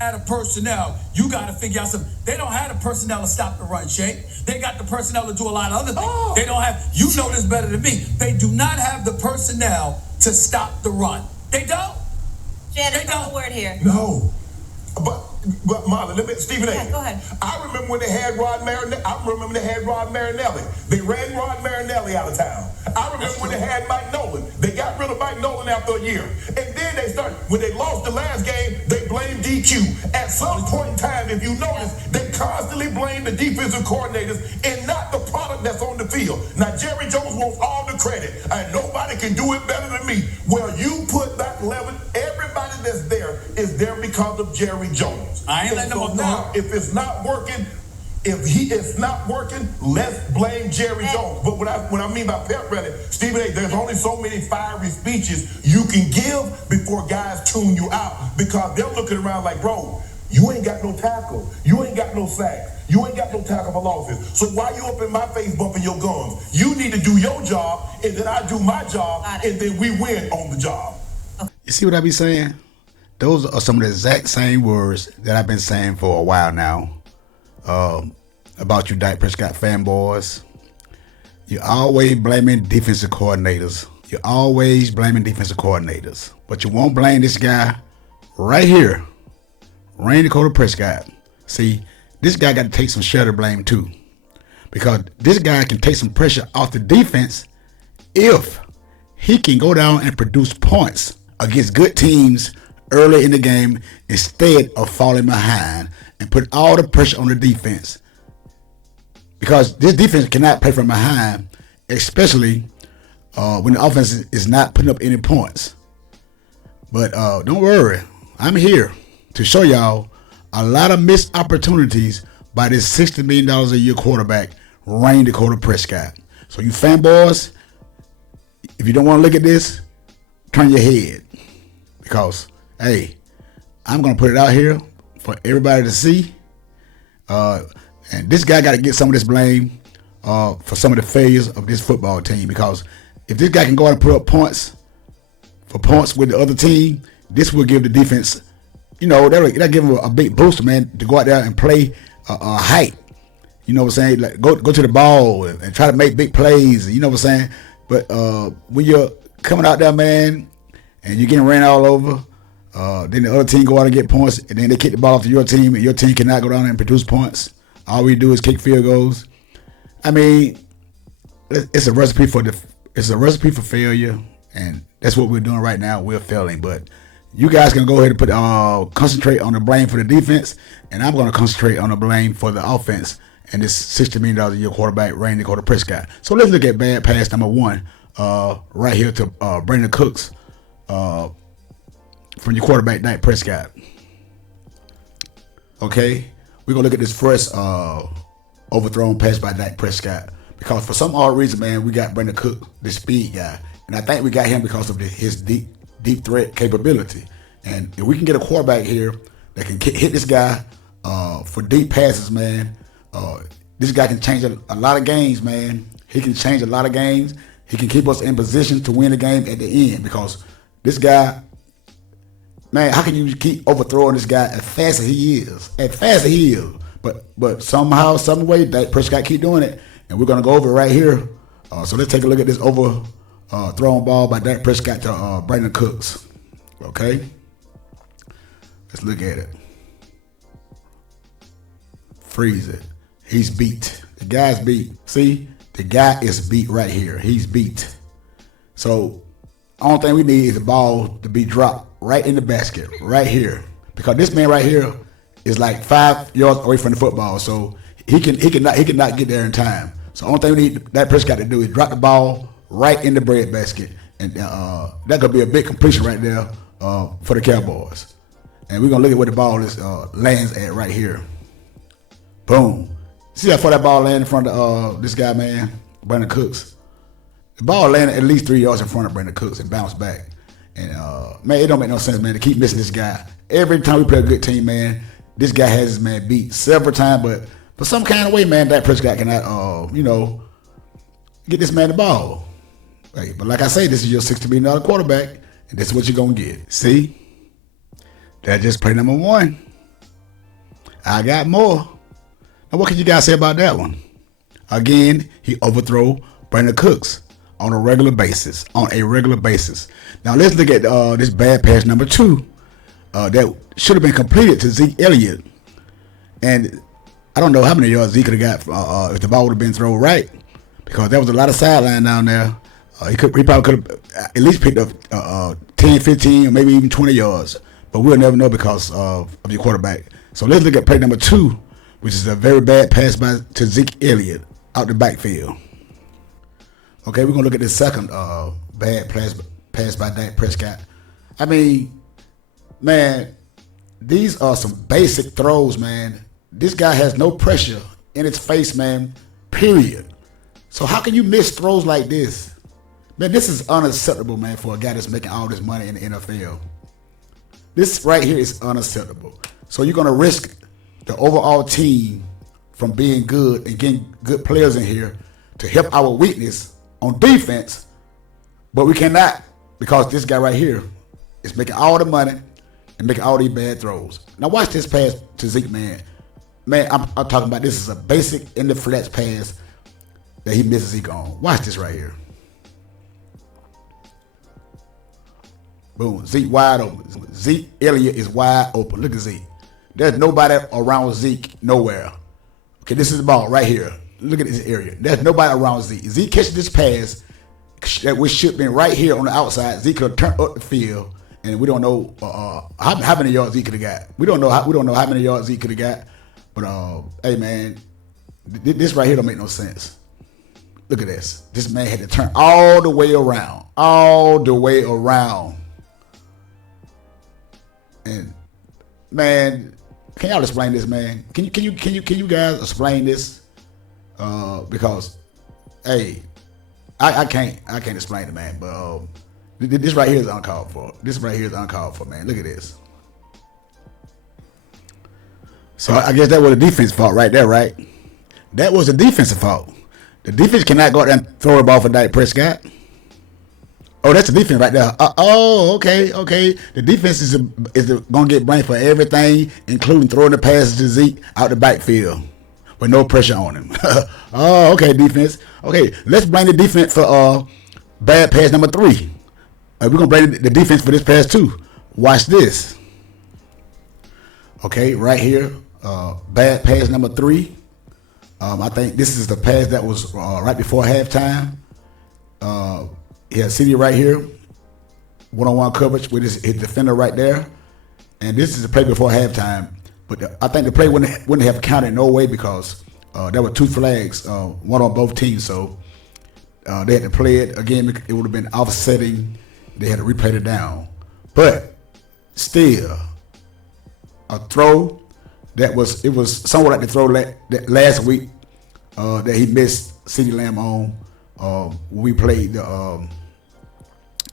at a personnel, you got to figure out something. They don't have the personnel to stop the run, Shay. They got the personnel to do a lot of other things. They don't have, you know this better than me. They do not have the personnel to stop the run. They don't. Janet, a word here. No. But Marlon, Stephen A. Yeah, go ahead. I remember when they had Rod Marinelli. They ran Rod Marinelli out of town. I remember when they had Mike Nolan. They got rid of Mike Nolan after a year. And then they started, when they lost the last game, they blamed DQ. At some point in time, if you notice, they constantly blame the defensive coordinators and not the product that's on the field. Now, Jerry Jones wants all the credit, and nobody can do it better than me. Well, you put that 11, everybody that's there is there because of Jerry Jones. I ain't letting them off now, if it's not working, let's blame Jerry Jones. But what I mean by pep rally, Stephen A., there's only so many fiery speeches you can give before guys tune you out, because they're looking around like, bro, you ain't got no tackle, you ain't got no sack, you ain't got no tackle for losses. So why you up in my face bumping your gums? You need to do your job, and then I do my job, and then we win on the job. You see what I be saying? Those are some of the exact same words that I've been saying for a while now about you Dak Prescott fanboys. You're always blaming defensive coordinators. But you won't blame this guy right here, Randy Prescott. See, this guy got to take some share of blame too, because this guy can take some pressure off the defense if he can go down and produce points against good teams early in the game instead of falling behind and put all the pressure on the defense. Because this defense cannot play from behind, especially when the offense is not putting up any points. But don't worry, I'm here to show y'all a lot of missed opportunities by this $60 million a year quarterback, Randy Prescott. So you fanboys, if you don't want to look at this, turn your head. Because, hey, I'm going to put it out here for everybody to see. And this guy got to get some of this blame for some of the failures of this football team. Because if this guy can go out and put up points with the other team, this will give the defense, that'll give them a big boost, man, to go out there and play a height. You know what I'm saying? Like go to the ball and try to make big plays. You know what I'm saying? But when you're coming out there, man, and you're getting ran all over, then the other team go out and get points, and then they kick the ball off to your team, and your team cannot go down and produce points. All we do is kick field goals. I mean, it's a recipe for failure, and that's what we're doing right now. We're failing, but you guys can go ahead and concentrate on the blame for the defense, and I'm going to concentrate on the blame for the offense and this $60 million a year quarterback, Randy Prescott. So let's look at bad pass number one right here to Brandon Cooks from your quarterback, Dak Prescott. Okay, we're going to look at this first overthrown pass by Dak Prescott, because for some odd reason, man, we got Brandon Cook, the speed guy, and I think we got him because of his deep threat capability. And if we can get a quarterback here that can hit this guy for deep passes, man, this guy can change a lot of games, man. He can change a lot of games. He can keep us in position to win the game at the end, because this guy, man, how can you keep overthrowing this guy as fast as he is? But somehow, some way, Dak Prescott keep doing it, and we're going to go over it right here. So let's take a look at this thrown ball by Dak Prescott to Brandon Cooks. Okay? Let's look at it. Freeze it. He's beat. The guy's beat. See? The guy is beat right here. He's beat. So, only thing we need is the ball to be dropped right in the basket, right here. Because this man right here is like 5 yards away from the football. So, he cannot get there in time. So, only thing we need Dak Prescott to do is drop the ball right in the bread basket. And that could be a big completion right there for the Cowboys. And we're going to look at where the ball is lands at right here. Boom. See how far that ball landed in front of this guy, man, Brandon Cooks. The ball landed at least 3 yards in front of Brandon Cooks and bounced back. And, man, it don't make no sense, man, to keep missing this guy. Every time we play a good team, man, this guy has his man beat several times. But for some kind of way, man, Dak Prescott cannot, get this man the ball. Right. But like I say, this is your $60 million quarterback, and this is what you're going to get. See? That's just play number one. I got more. Now, what can you guys say about that one? Again, he overthrow Brandon Cooks on a regular basis. Now, let's look at this bad pass number 2 that should have been completed to Zeke Elliott. And I don't know how many yards Zeke could have got if the ball would have been thrown right, because there was a lot of sideline down there. He probably could have at least picked up 10, 15, or maybe even 20 yards. But we'll never know because of your quarterback. So let's look at play number 2, which is a very bad pass to Zeke Elliott out the backfield. Okay, we're going to look at this second bad pass by Dak Prescott. I mean, man, these are some basic throws, man. This guy has no pressure in his face, man, period. So how can you miss throws like this? Man, this is unacceptable, man, for a guy that's making all this money in the NFL. This right here is unacceptable. So you're going to risk the overall team from being good and getting good players in here to help our weakness on defense, but we cannot, because this guy right here is making all the money and making all these bad throws. Now watch this pass to Zeke, man. Man, I'm talking about, this is a basic in the flex pass that he misses Zeke on. Watch this right here. Boom, Zeke wide open. Zeke Elliott is wide open. Look at Zeke. There's nobody around Zeke nowhere. Okay, this is the ball right here. Look at this area. There's nobody around Zeke. Zeke catches this pass that which should have been right here on the outside. Zeke could have turned up the field, and we don't know how many yards Zeke could have got. We don't know how many yards Zeke could have got. But hey, man, this right here don't make no sense. Look at this. This man had to turn all the way around, and man, can y'all explain this, man? Can you guys explain this? Because, hey, I can't explain it, man. But this right here is uncalled for. Man. Look at this. So I guess that was a defense fault right there, right? That was a defensive fault. The defense cannot go out there and throw the ball for Dak Prescott. Oh, that's the defense right there. Okay. The defense is going to get blamed for everything, including throwing the passes to Zeke out the backfield with no pressure on him. Oh, okay, defense. Okay, let's blame the defense for bad pass number 3. We're going to blame the defense for this pass too. Watch this. Okay, right here, bad pass number 3. I think this is the pass that was right before halftime. Yeah, CD right here, one-on-one coverage with his defender right there, and this is the play before halftime. But I think the play wouldn't have counted no way, because there were 2 flags, one on both teams. So they had to play it again. It would have been offsetting. They had to replay it down. But still, a throw it was somewhat like the throw that last week that he missed CeeDee Lamb on. We played the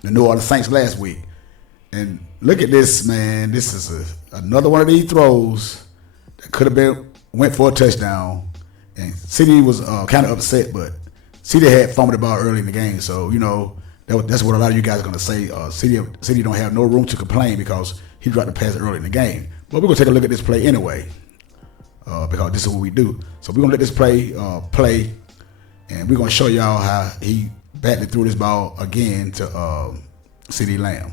New Orleans Saints last week. And look at this, man. This is another one of these throws that could have went for a touchdown. And CD was kind of upset, but CD had fumbled the ball early in the game. So, you know, that's what a lot of you guys are going to say. CD don't have no room to complain because he dropped the pass early in the game. But we're going to take a look at this play anyway, because this is what we do. So we're going to let this play play. And we're going to show y'all how he badly threw this ball again to CeeDee Lamb.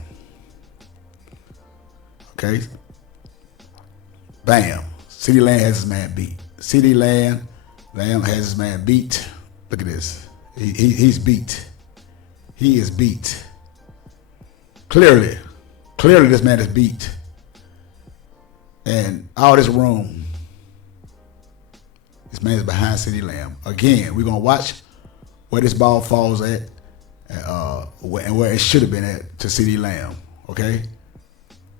Okay. Bam. CeeDee Lamb has his man beat. CeeDee Lamb has his man beat. Look at this. He's beat. He is beat. Clearly this man is beat. And all this room, this man is behind CeeDee Lamb. Again, we're going to watch where this ball falls at and where it should have been at to CeeDee Lamb. Okay?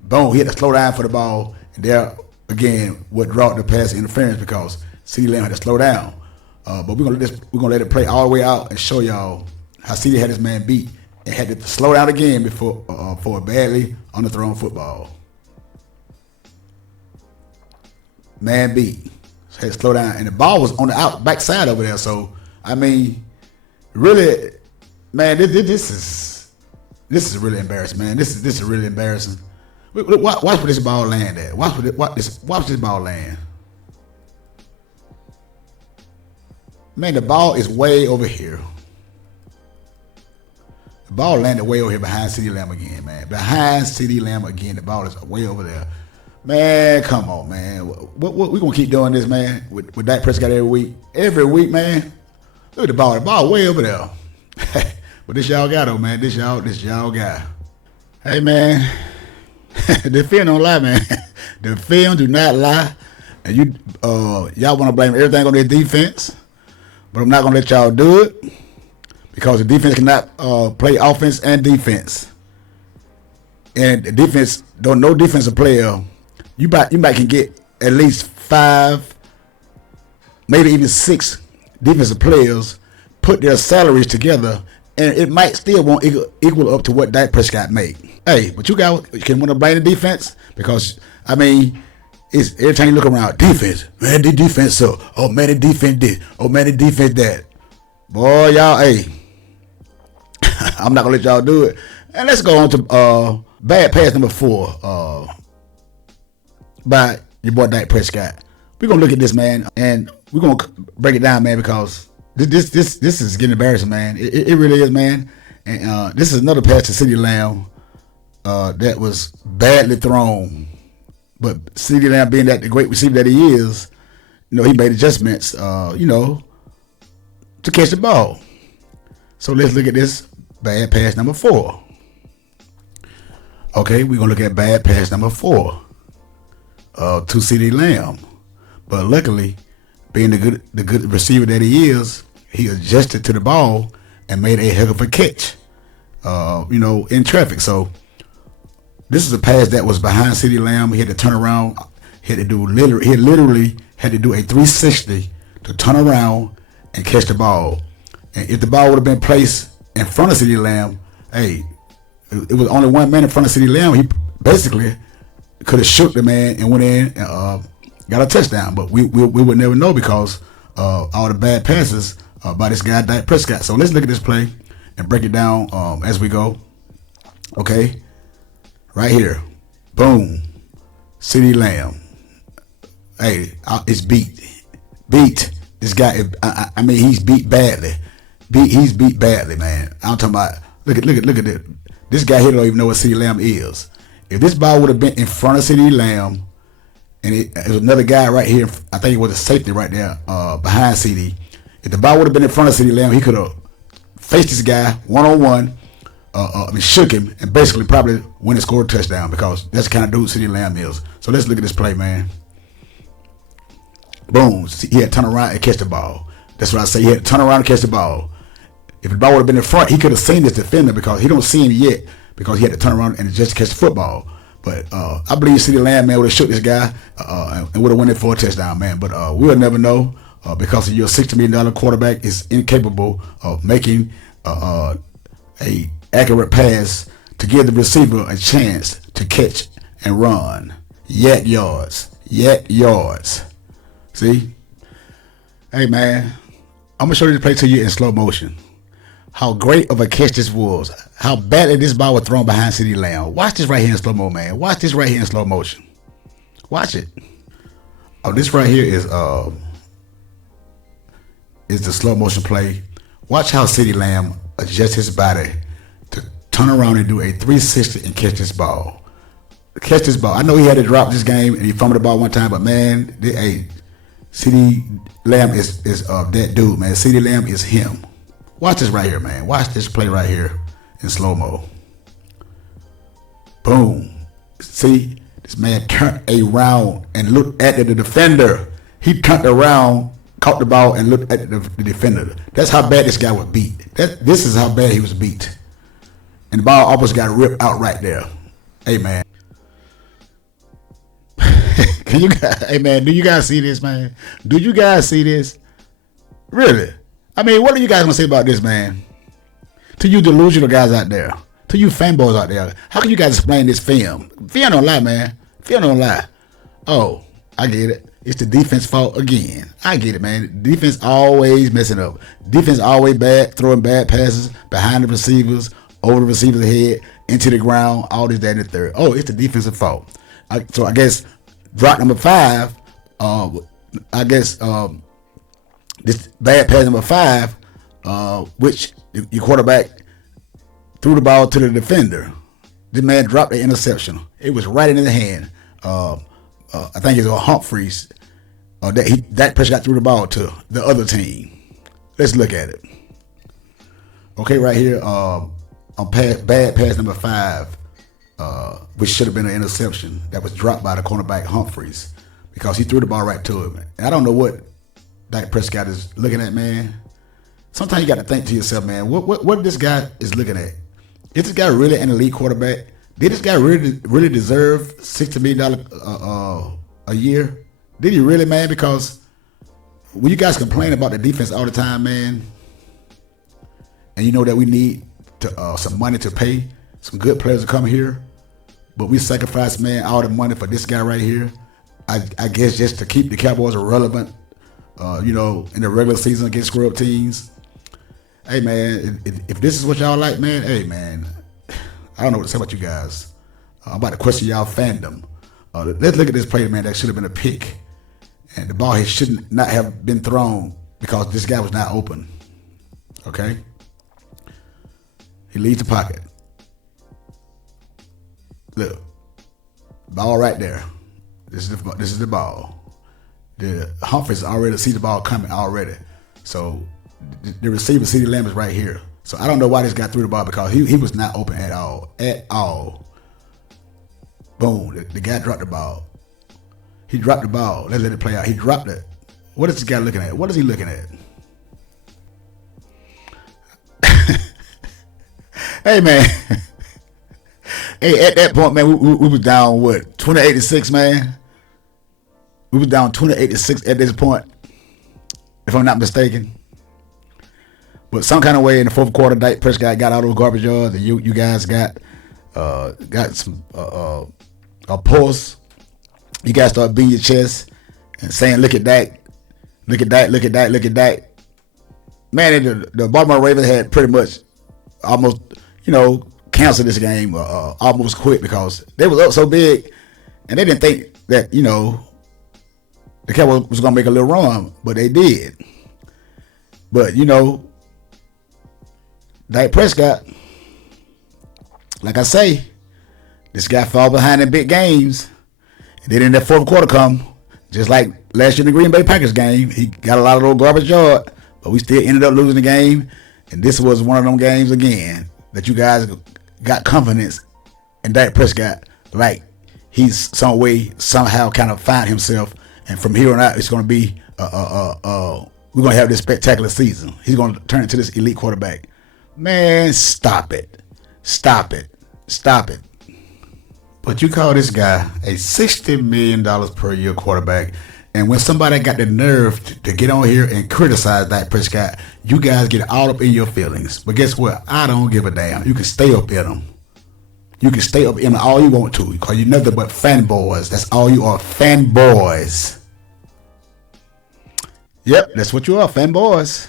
Boom, he had to slow down for the ball. And there, again, what brought the pass interference, because CeeDee Lamb had to slow down. But we're gonna let it play all the way out and show y'all how CeeDee had his man beat and had to slow down again before for a badly underthrown football. Man beat. Had to slow down, and the ball was on the back side over there. So I mean, really, man, this is really embarrassing, man. This is really embarrassing. Watch where this ball land at. Watch this ball land. Man, the ball is way over here. The ball landed way over here behind CeeDee Lamb again, man. Behind CeeDee Lamb again. The ball is way over there. Man, come on, man. What we gonna keep doing this, man? With Dak Prescott every week. Every week, man. Look at the ball. The ball way over there. But this y'all got though, man. This y'all got. Hey, man. The film don't lie, man. The film do not lie. And y'all want to blame everything on their defense, but I'm not gonna let y'all do it because the defense cannot play offense and defense. And the defense, no defensive player, you might can get at least 5, maybe even 6 defensive players put their salaries together, and it might still won't equal up to what Dak Prescott made. Hey, but you can want to blame the defense because I mean. It's every time you look around, defense, man, the defense so, oh man, the defense this, oh man, the defense that. Boy, y'all, hey, I'm not gonna let y'all do it. And let's go on to bad pass number 4 by your boy Dak Prescott. We're gonna look at this, man, and we're gonna break it down, man, because this is getting embarrassing, man. It really is, man. And this is another pass to CeeDee Lamb that was badly thrown. But CeeDee Lamb, being that the great receiver that he is, he made adjustments, to catch the ball. So let's look at this bad pass number 4. Okay, we're gonna look at bad pass number 4 to CeeDee Lamb. But luckily, being the good receiver that he is, he adjusted to the ball and made a heck of a catch, in traffic. So. This is a pass that was behind CeeDee Lamb. He had to turn around. He literally had to do a 360 to turn around and catch the ball. And if the ball would have been placed in front of CeeDee Lamb, hey, it was only one man in front of CeeDee Lamb. He basically could have shook the man and went in and got a touchdown. But we would never know because all the bad passes by this guy, Dak Prescott. So let's look at this play and break it down as we go. Okay. Right here, boom, CeeDee Lamb. Hey, it's beat. This guy. I mean, he's beat badly. He's beat badly, man. I'm talking about. Look at it. This guy here don't even know what CeeDee Lamb is. If this ball would have been in front of CeeDee Lamb, and there's another guy right here. I think it was a safety right there behind CeeDee. If the ball would have been in front of CeeDee Lamb, he could have faced this guy one-on-one. Shook him and basically probably went and scored a touchdown because that's the kind of dude CeeDee Lamb is. So let's look at this play, man. Boom. He had to turn around and catch the ball. That's what I say. He had to turn around and catch the ball. If the ball would have been in front, he could have seen this defender because he don't see him yet because he had to turn around and just catch the football. But I believe CeeDee Lamb, man, would have shook this guy and would have won it for a touchdown, man. But we'll never know because your $60 million quarterback is incapable of making a accurate pass to give the receiver a chance to catch and run. Yet yards. See? Hey, man, I'm going to show you the play to you in slow motion. How great of a catch this was. How badly this ball was thrown behind CeeDee Lamb. Watch this right here in slow mo, man. Watch this right here in slow motion. Watch it. Oh, this right here is the slow motion play. Watch how CeeDee Lamb adjusts his body to turn around and do a 360 and catch this ball. Catch this ball. I know he had to drop this game and he fumbled the ball one time, but man, CeeDee Lamb is that dude, man. CeeDee Lamb is him. Watch this right here, man. Watch this play right here in slow-mo. Boom. See, this man turned around and looked at the defender. He turned around, caught the ball, and looked at the defender. That's how bad this guy was beat. This is how bad he was beat. And the ball almost got ripped out right there. Hey, man. Hey, man, do you guys see this, man? Do you guys see this? Really? I mean, what are you guys going to say about this, man? To you delusional guys out there. To you fanboys out there. How can you guys explain this film? Film don't lie, man. Film don't lie. Oh, I get it. It's the defense fault again. I get it, man. Defense always messing up. Defense always bad, throwing bad passes behind the receivers, over the receiver's head, into the ground, all this, that, and the third. Oh, it's the defensive fault. So I guess drop number 5, I guess This bad pass number 5, which your quarterback threw the ball to the defender. This man dropped the interception. It was right in his hand. I think it's Humphreys. Dak Prescott threw the ball to the other team. Let's look at it. Okay, right here on bad pass number 5, which should have been an interception that was dropped by the cornerback Humphreys because he threw the ball right to him. And I don't know what Dak Prescott is looking at, man. Sometimes you got to think to yourself, man, what this guy is looking at. Is this guy really an elite quarterback? Did this guy really deserve $60 million a year? Did he really, man? Because when you guys complain about the defense all the time, man, and you know that we need some money to pay some good players to come here, but we sacrifice, man, all the money for this guy right here. I guess just to keep the Cowboys relevant, in the regular season against screw-up teams. Hey, man, if this is what y'all like, man, hey, man, I don't know what to say about you guys. I'm about to question y'all fandom. Let's look at this play, man, that should have been a pick. And the ball should not have been thrown because this guy was not open. Okay? He leaves the pocket. Look, ball right there. This is the ball. The Humphreys already see the ball coming already. So the receiver, CeeDee Lamb, is right here. So I don't know why this guy threw the ball because he was not open at all. At all. Boom. The guy dropped the ball. He dropped the ball. Let's let it play out. He dropped it. What is this guy looking at? What is he looking at? Hey, man. Hey, at that point, man, we was down, 20-6, man? We was down 20-6 at this point, if I'm not mistaken. But some kind of way in the fourth quarter, Dak Prescott got all those garbage yards, and you guys got some a pulse. You guys start beating your chest and saying, "Look at Dak, look at Dak, look at Dak, look at Dak." Man, the Baltimore Ravens had pretty much almost, canceled this game almost quit because they was up so big, and they didn't think that the Cowboys was gonna make a little run, but they did. But Dak Prescott, like I say, this guy fall behind in big games. And then in that fourth quarter come, just like last year in the Green Bay Packers game, he got a lot of those garbage yards, but we still ended up losing the game. And this was one of them games again that you guys got confidence in Dak Prescott, like he's some way, somehow kind of find himself. And from here on out, it's going to be, we're going to have this spectacular season. He's going to turn into this elite quarterback. Man, stop it. Stop it. Stop it. But you call this guy a $60 million per year quarterback, and when somebody got the nerve to get on here and criticize Dak Prescott, you guys get all up in your feelings. But guess what? I don't give a damn. You can stay up in them. You can stay up in them all you want to, because you're nothing but fanboys. That's all you are, fanboys. Yep, that's what you are, fanboys.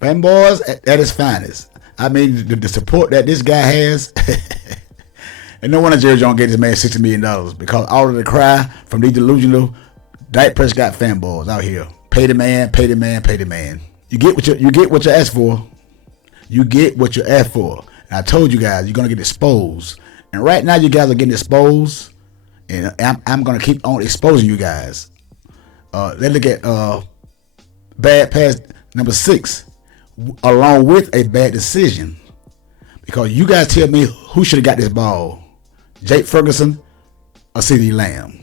Fanboys at its finest. I mean, the support that this guy has. And no wonder Jerry Jones gave this man $60 million because all of the cry from these delusional Dak Prescott fanboys out here. Pay the man, pay the man, pay the man. You get what you asked for. You get what you asked for. And I told you guys, you're gonna get exposed. And right now you guys are getting exposed. And I'm gonna keep on exposing you guys. Let's look at bad pass number 6, along with a bad decision. Because you guys tell me who should have got this ball. Jake Ferguson or CeeDee Lamb.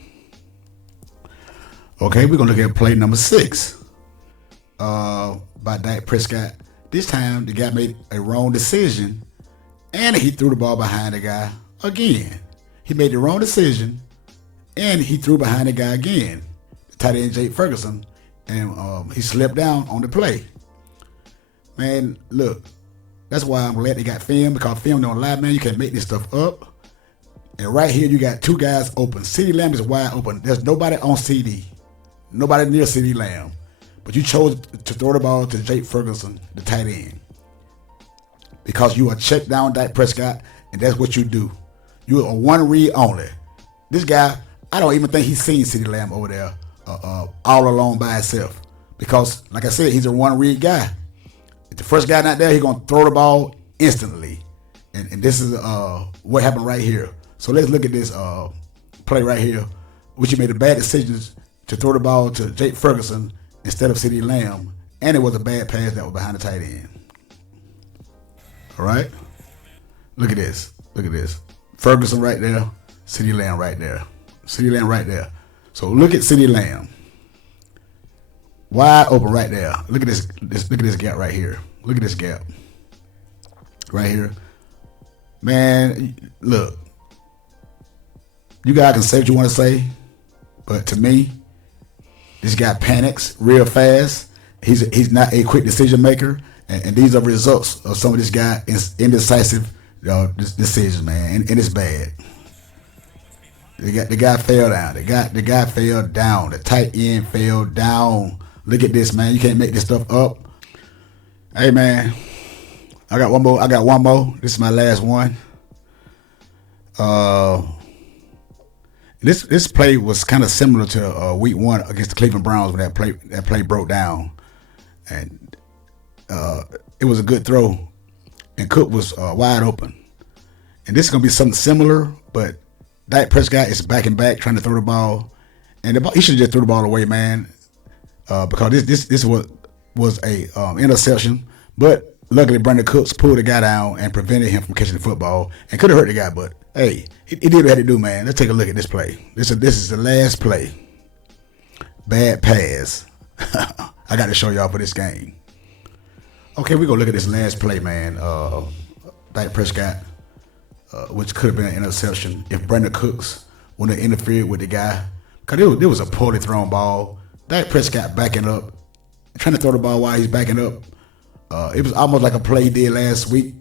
Okay, we're going to look at play number 6 by Dak Prescott. This time, the guy made a wrong decision, and he threw the ball behind the guy again. He made the wrong decision, and he threw behind the guy again. The tight end, Jake Ferguson, and he slipped down on the play. Man, look, that's why I'm glad they got film, because film don't lie, man. You can't make this stuff up. And right here, you got two guys open. CeeDee Lamb is wide open. There's nobody on CD. Nobody near CeeDee Lamb. But you chose to throw the ball to Jake Ferguson, the tight end. Because you are check down Dak Prescott, and that's what you do. You are one read only. This guy, I don't even think he's seen CeeDee Lamb over there all alone by himself. because, like I said, he's a one-read guy. If the first guy not there, he's going to throw the ball instantly. And this is what happened right here. So let's look at this play right here, which he made a bad decisions to throw the ball to Jake Ferguson instead of CeeDee Lamb. And it was a bad pass that was behind the tight end. All right? Look at this. Look at this. Ferguson right there. CeeDee Lamb right there. CeeDee Lamb right there. So look at CeeDee Lamb. Wide open right there. Look at this. Look at this gap right here. Look at this gap. Right here. Man, look. You guys can say what you want to say, but to me, this guy panics real fast. He's not a quick decision maker, and these are results of some of this guy indecisive decisions, man, and it's bad. The guy fell down. The guy fell down. The tight end fell down. Look at this, man. You can't make this stuff up. Hey, man, I got one more. This is my last one. This play was kind of similar to week 1 against the Cleveland Browns when that play broke down, and it was a good throw, and Cook was wide open. And this is gonna be something similar, but Dak Prescott is back and back trying to throw the ball, and he should have just threw the ball away, man, because this was a interception. But luckily, Brandon Cooks pulled the guy down and prevented him from catching the football, and could have hurt the guy. But hey, he did what he had to do, man. Let's take a look at this play. This is the last play. Bad pass. I got to show y'all for this game. Okay, we're gonna look at this last play, man. Dak Prescott. Which could have been an interception if Brandon Cooks wouldn't have interfered with the guy. Because it was a poorly thrown ball. Dak Prescott backing up, trying to throw the ball while he's backing up. It was almost like a play he did last week,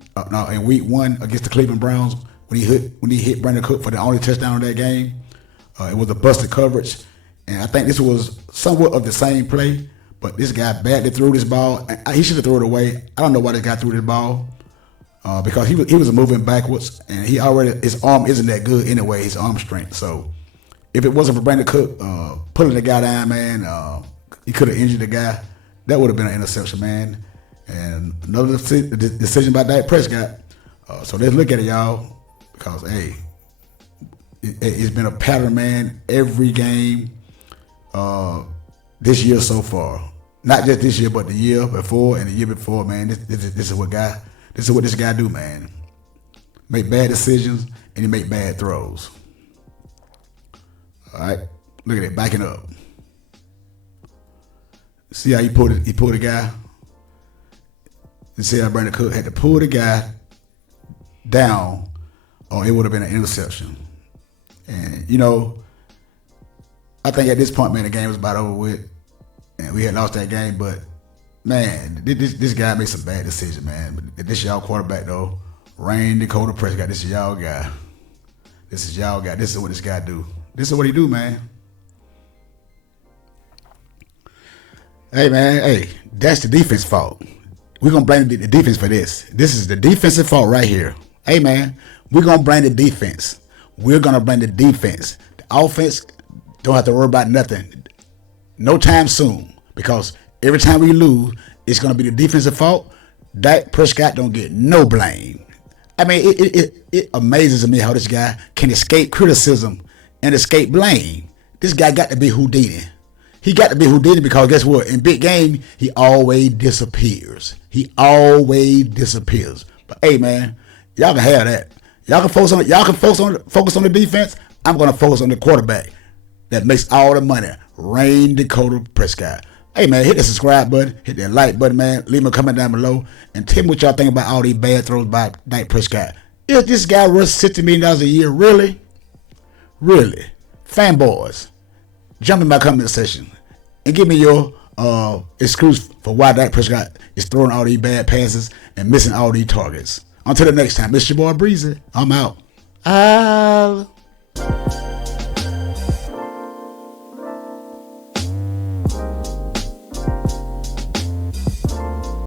in week 1 against the Cleveland Browns when he hit Brandon Cook for the only touchdown of that game. It was a busted coverage. And I think this was somewhat of the same play, but this guy badly threw this ball. He should have thrown it away. I don't know why this guy threw this ball. Because he was moving backwards, and his arm isn't that good anyway, his arm strength. So if it wasn't for Brandon Cook pulling the guy down, man, he could have injured the guy. That would have been an interception, man. And another decision by Dak Prescott. So let's look at it, y'all, because hey, it's been a pattern, man, every game this year so far. Not just this year, but the year before and the year before, man. This is what this guy do, man. Make bad decisions and he make bad throws. All right, look at it, backing up. See how he pulled the guy. You see how Brandon Cook had to pull the guy down, or it would have been an interception. And I think at this point, man, the game was about over with, and we had lost that game, but. Man, this guy made some bad decisions, man. But this y'all quarterback, though. Dakota Prescott, this is y'all guy. This is y'all guy. This is what this guy do. This is what he do, man. Hey, man, hey, that's the defense fault. We're going to blame the defense for this. This is the defensive fault right here. Hey, man, we're going to blame the defense. We're going to blame the defense. The offense don't have to worry about nothing. No time soon, because every time we lose, it's going to be the defensive fault. Dak Prescott don't get no blame. I mean, it amazes me how this guy can escape criticism and escape blame. This guy got to be Houdini. He got to be Houdini because guess what? In big game, he always disappears. But hey, man, y'all can have that. Y'all can focus on the defense. I'm going to focus on the quarterback that makes all the money. Dakota Prescott. Hey, man, hit the subscribe button, hit that like button, man. Leave me a comment down below and tell me what y'all think about all these bad throws by Dak Prescott. Is this guy worth $60 million a year? Really? Really? Fanboys, jump in my comment section and give me your excuse for why Dak Prescott is throwing all these bad passes and missing all these targets. Until the next time, it's your boy Breezy. I'm out.